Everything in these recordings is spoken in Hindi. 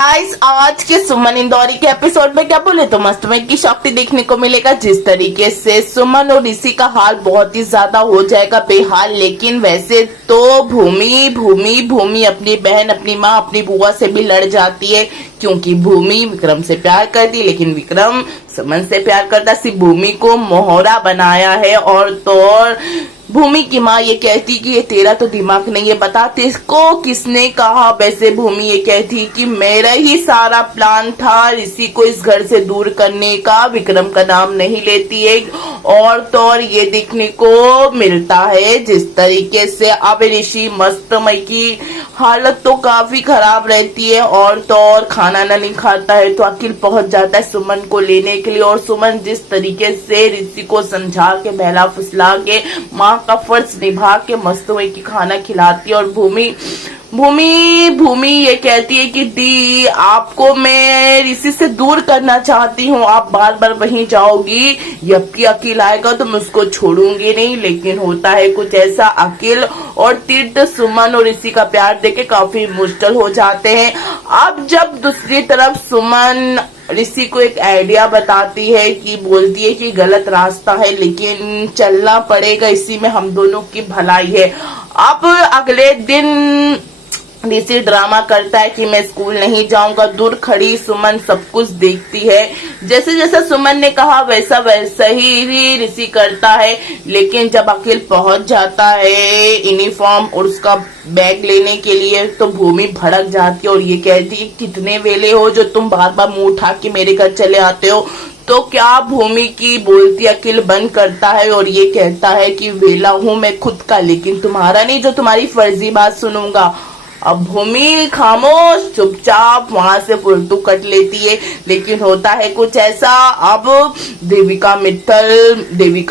गाइस आज के सुमन इंदौरी के एपिसोड में क्या बोले तो मस्त में की शक्ति देखने को मिलेगा। जिस तरीके से सुमन और ऋषि का हाल बहुत ही ज्यादा हो जाएगा बेहाल। लेकिन वैसे तो भूमि भूमि भूमि अपनी बहन, अपनी माँ, अपनी बुआ से भी लड़ जाती है, क्योंकि भूमि विक्रम से प्यार करती, लेकिन विक्रम सुमन से प्यार करता। सिर्फ भूमि को मोहरा बनाया है। और तो और भूमि की माँ ये कहती कि ये तेरा तो दिमाग नहीं है, बता तेरे किसने कहा। वैसे भूमि ये कहती कि मेरा ही सारा प्लान था ऋषि को इस घर से दूर करने का। विक्रम का नाम नहीं लेती है। और तो और ये देखने को मिलता है जिस तरीके से अब ऋषि मस्तमय की हालत तो काफी खराब रहती है। और तो और खाना नहीं खाता है तो अखिल पहुंच जाता है सुमन को लेने के लिए। और सुमन जिस तरीके से ऋषि को समझा के बहला फुसला के माँ का फर्ज निभा के मस्तमय की खाना खिलाती है। और भूमि भूमि भूमि ये कहती है कि दी आपको मैं ऋषि से दूर करना चाहती हूँ, आप बार बार वहीं जाओगी, जबकि अखिल आएगा तो मैं उसको छोड़ूंगी नहीं। लेकिन होता है कुछ ऐसा, अखिल और तीर्थ सुमन और ऋषि का प्यार देके काफी मुश्किल हो जाते हैं। अब जब दूसरी तरफ सुमन ऋषि को एक आइडिया बताती है कि बोलती है कि गलत रास्ता है लेकिन चलना पड़ेगा, इसी में हम दोनों की भलाई है। अब अगले दिन ऋषि ड्रामा करता है कि मैं स्कूल नहीं जाऊंगा। दूर खड़ी सुमन सब कुछ देखती है। जैसे जैसे सुमन ने कहा वैसा वैसा ही ऋषि करता है। लेकिन जब अखिल पहुंच जाता है यूनिफॉर्म और उसका बैग लेने के लिए तो भूमि भड़क जाती है और ये कहती है कितने वेले हो जो तुम बार बार मुंह उठा के मेरे घर चले आते हो। तो क्या भूमि की बोलती अखिल बंद करता है और ये कहता है कि वेला हूं मैं खुद का, लेकिन तुम्हारा नहीं जो तुम्हारी फर्जी बात सुनूंगा। अब भूमि खामोश चुपचाप वहां से फुलटू कट लेती है। लेकिन होता है कुछ ऐसा, अब देविका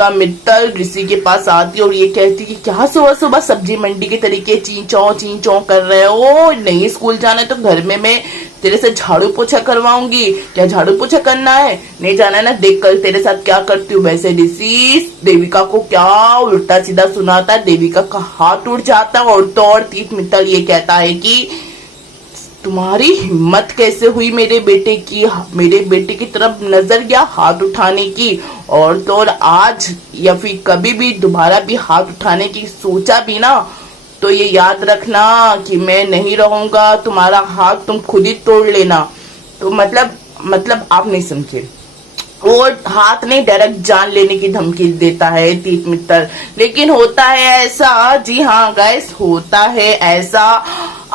मित्तल ऋषि के पास आती है और ये कहती है कि क्या सुबह सुबह सब्जी मंडी के तरीके चीं चौ कर रहे हो, नहीं स्कूल जाना है तो घर में मैं तेरे से झाड़ू पोछा करवाऊंगी। क्या झाड़ू पोछा करना है, नहीं जाना है ना, देख कर तेरे साथ क्या करती हूँ। वैसे ऋषि देविका को क्या उल्टा सीधा सुनाता है, देविका का हाथ उठ जाता है। और तो और तीर्थ मित्तल ये कहता है कि तुम्हारी हिम्मत कैसे हुई मेरे बेटे की तरफ नजर या हाथ उठाने की। और तो और आज या फिर कभी भी दोबारा भी हाथ उठाने की सोचा भी ना तो ये याद रखना कि मैं नहीं रहूंगा, तुम्हारा हाथ तुम खुद ही तोड़ लेना। तो मतलब आप नहीं समझे, वो हाथ नहीं डायरेक्ट जान लेने की धमकी देता है तीर्थ मित्तल। लेकिन होता है ऐसा, जी हाँ गाइस होता है ऐसा।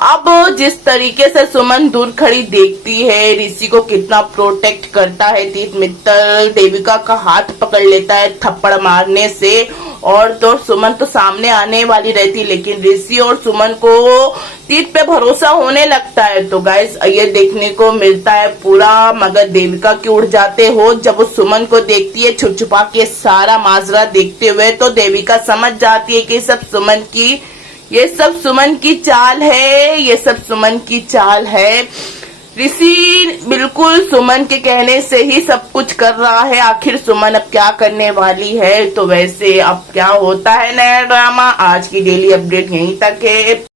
अब जिस तरीके से सुमन दूर खड़ी देखती है ऋषि को कितना प्रोटेक्ट करता है तीर्थ मित्तल, देविका का हाथ पकड़ लेता है थप्पड़ मारने से। और तो सुमन तो सामने आने वाली रहती, लेकिन ऋषि और सुमन को तीर्थ पे भरोसा होने लगता है। तो गाइस ये देखने को मिलता है पूरा, मगर देविका क्यों उड़ जाते हो जब वो सुमन को देखती है छुप छुपा के सारा माजरा देखते हुए। तो देविका समझ जाती है कि ये सब सुमन की चाल है, ये सब सुमन की चाल है। ऋषि बिल्कुल सुमन के कहने से ही सब कुछ कर रहा है। आखिर सुमन अब क्या करने वाली है। तो वैसे अब क्या होता है नया ड्रामा, आज की डेली अपडेट यहीं तक है।